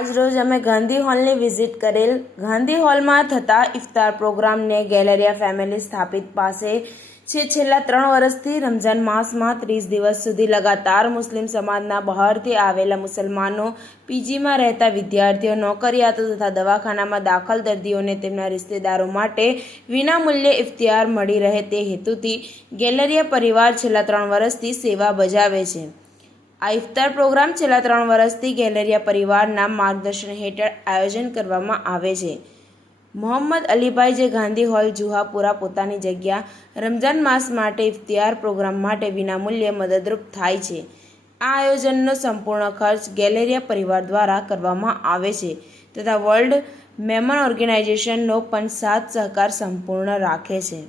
આજ રોજ અમે ગાંધી હોલની વિઝિટ કરેલ. ગાંધી હોલમાં થતા ઇફતાર પ્રોગ્રામને ગેલેરિયા ફેમિલી સ્થાપિત પાસે છે. છેલ્લા 3 વર્ષથી રમઝાન માસમાં 30 દિવસ સુધી લગાતાર મુસ્લિમ સમાજના બહારથી આવેલા મુસલમાનો, પીજીમાં રહેતા વિદ્યાર્થીઓ, નોકરિયાતો તથા દવાખાનામાં દાખલ દર્દીઓને તેમના રિશ્તેદારો માટે વિનામૂલ્યે ઇફ્તિયાર મળી રહે તે હેતુથી ગેલેરિયા પરિવાર છેલ્લા 3 વર્ષથી સેવા બજાવે છે. આ ઇફ્તાર પ્રોગ્રામ છેલ્લા 3 વર્ષથી ગેલેરિયા પરિવારના માર્ગદર્શન હેઠળ આયોજન કરવામાં આવે છે. મોહમ્મદ અલીભાઈ જે ગાંધી હોલ જુહાપુરા પોતાની જગ્યા રમઝાન માસ માટે ઇફ્તિયાર પ્રોગ્રામ માટે વિનામૂલ્યે મદદરૂપ થાય છે. આ આયોજનનો સંપૂર્ણ ખર્ચ ગેલેરિયા પરિવાર દ્વારા કરવામાં આવે છે તથા વર્લ્ડ મેમન ઓર્ગેનાઇઝેશનનો પણ સાથ સહકાર સંપૂર્ણ રાખે છે.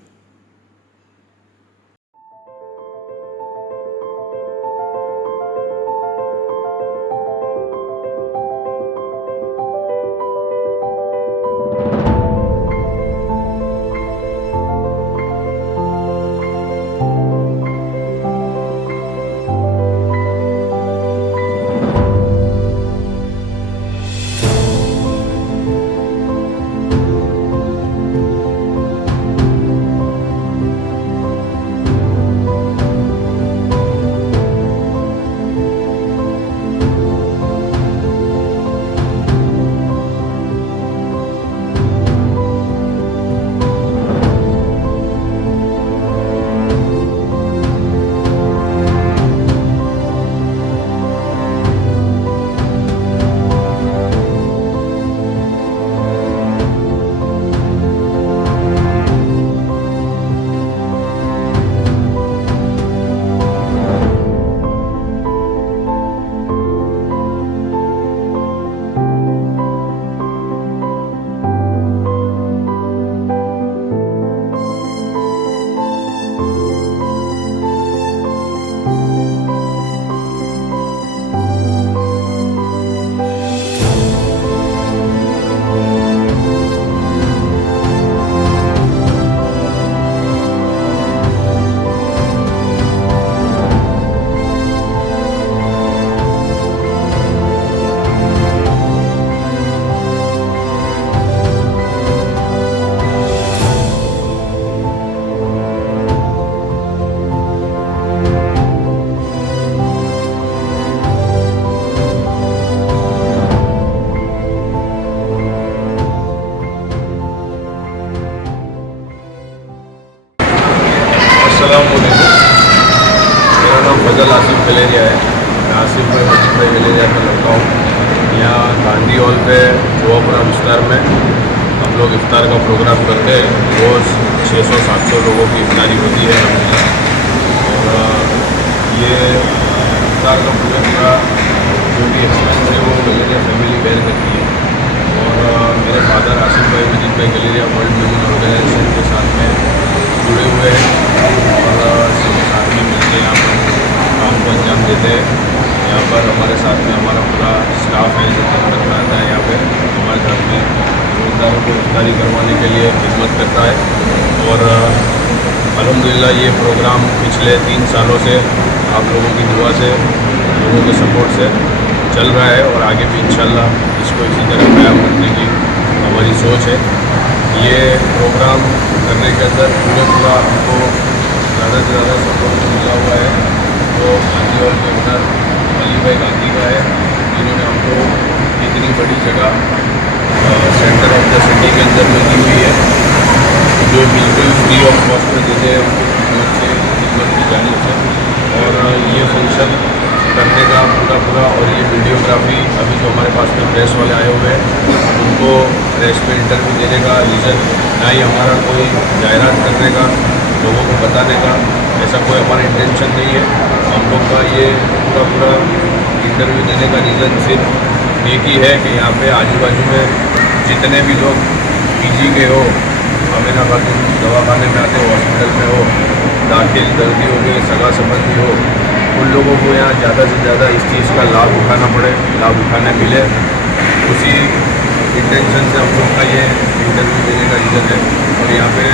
मेरा नाम फजल आसिफ गलेरिया है. मैं आसिफ भाई मजीद भाई गलेरिया का लड़का हूँ. यहाँ गांधी हॉल पे जुहापुरा विस्तार में हम लोग इफ्तार का प्रोग्राम करते हैं. रोज़ 600-700 लोगों की इफ्तारी होती है. और ये इफ्तार का पूरा जो भी एक्सपेंस है वो गलेरिया फैमिली बेयर करती है. और मेरे फादर आसिफ भाई मजीद भाई गलेरिया वर्ल्ड मेमन ऑर्गेनाइजेशन के साथ में जुड़े हुए हैं और सबके साथ में मिलकर यहाँ पर काम को अंजाम देते हैं. यहाँ पर हमारे साथ में हमारा पूरा स्टाफ है जो तब तक रहता है. यहाँ पे हमारे साथ में रोज़दारों को इफ्तारी करवाने के लिए खिदमत करता है. और अल्हम्दुलिल्लाह ये प्रोग्राम पिछले 3 सालों से आप लोगों की दुआ से, लोगों के सपोर्ट से चल रहा है और आगे भी इंशाल्लाह इसको इसी तरह कायम रखने की हमारी सोच है. ये प्रोग्राम करने के अंदर पूरा हमको ज़्यादा से ज़्यादा सपोर्ट मिला हुआ है. तो गांधी हॉल के ओनर अली भाई गांधी का है, जिन्होंने हमको इतनी बड़ी जगह सेंटर ऑफ द सिटी के अंदर में दी हुई है, जो बिल्कुल फ्री ऑफ कॉस्ट में देते हैं उनसे खिदमत की जानी से. और ये फंक्शन करने का पूरा और ये वीडियोग्राफी अभी जो हमारे पास में प्रेस वाले आए हुए हैं उनको प्रेस में इंटरव्यू देने का रीज़न ना ही हमारा कोई जायरात करने का, लोगों को बताने का, ऐसा कोई हमारा इंटेंशन नहीं है. हम लोग का ये पूरा इंटरव्यू देने का रीज़न सिर्फ एक ही है कि यहाँ पे आजू बाजू में जितने भी लोग पीजी के हो, अमीनाबाद दवाखाने में आते हो, हॉस्पिटल में हो, दाखिल दर्दी हो गए, सगा संबंधी हो, उन लोगों को यहाँ ज़्यादा से ज़्यादा इस चीज़ का लाभ उठाना पड़े, लाभ उठाने मिले, उसी इंटेंशन से हम लोग का ये इंटरव्यू देने का रीज़न है. और यहाँ पे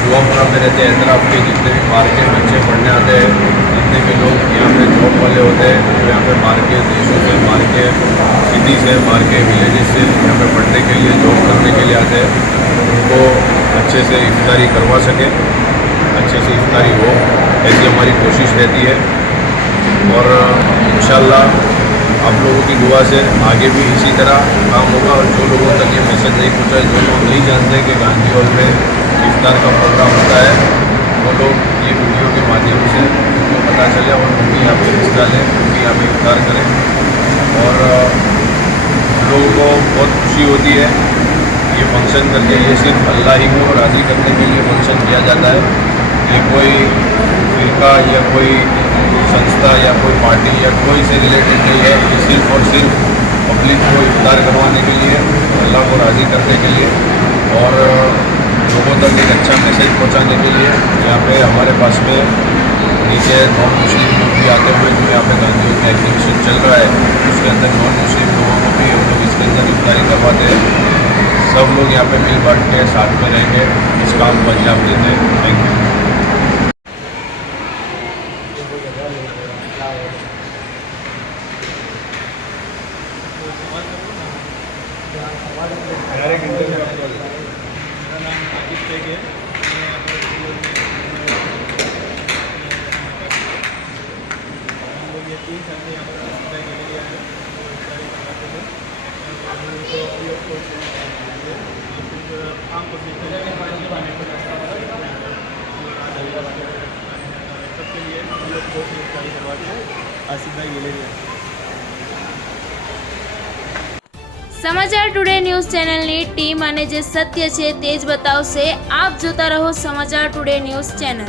जुहापुरा में रहते हैं, हैदराबाद के जितने भी बाहर के बच्चे पढ़ने आते हैं, जितने भी लोग यहाँ पे जॉब वाले होते हैं, जो यहाँ पे बाहर के देशों से, बाहर के सिटी से, बाहर के विलेजेस से यहाँ पे पढ़ने के लिए, जॉब करने के लिए आते हैं, उनको अच्छे से इफ्तारी करवा सकें, अच्छे से इफ्तारी हो, ऐसी हमारी कोशिश रहती है। और इंशाल्लाह आप लोगों की दुआ से आगे भी इसी तरह काम होगा। और जो लोगों तक ये मैसेज नहीं पहुँचा है, जो लोग नहीं जानते कि गांधी हॉल में इफ्तार का प्रोग्राम होता है, वो लोग ये वीडियो के माध्यम से उनको पता चले और वो भी यहाँ पे हिस्सा लें, वो भी यहाँ पे इफ्तार करें। और लोगों को बहुत खुशी होती है ये फंक्शन करके। ये सिर्फ अल्लाह ही को राज़ी करने के लिए फंक्शन किया जाता है। ये कोई फिरका या कोई संस्था या कोई पार्टी या कोई से रिलेटेड नहीं है। ये सिर्फ और सिर्फ पब्लिक को इफ्तार करवाने के लिए, अल्लाह को राज़ी करने के लिए और लोगों तक एक अच्छा मैसेज पहुंचाने के लिए। यहाँ पे हमारे पास में नीचे नॉन मुस्लिम लोग भी आते हुए, जो यहाँ पे गांधी का एग्जीबिशन चल रहा है, उसके अंदर नॉन मुस्लिम लोगों को भी हम लोग इसके अंदर इफ्तारी करवाते हैं। सब लोग यहाँ पे मिल बांट के साथ में रह के इस काम को अंजाम देते हैं। Thank you. मेरा नाम आकिब शेख है। मैं यहाँ पर हम लोग ये 3 साल से यहाँ पर इफ्तारी के लिए आए हैं, तो इफ्तारी करवाते हैं। तो अभी आपको सिर्फ आम पब्लिक सबके लिए हम लोग बहुत ही इफ्तारी करवाते हैं। आसिफ भाई गैलेरिया। સમાચાર ટુડે ન્યૂઝ ચેનલની ટીમ અને જે સત્ય છે તે જ બતાવશે. આપ જોતા રહો સમાચાર ટુડે ન્યૂઝ ચેનલ.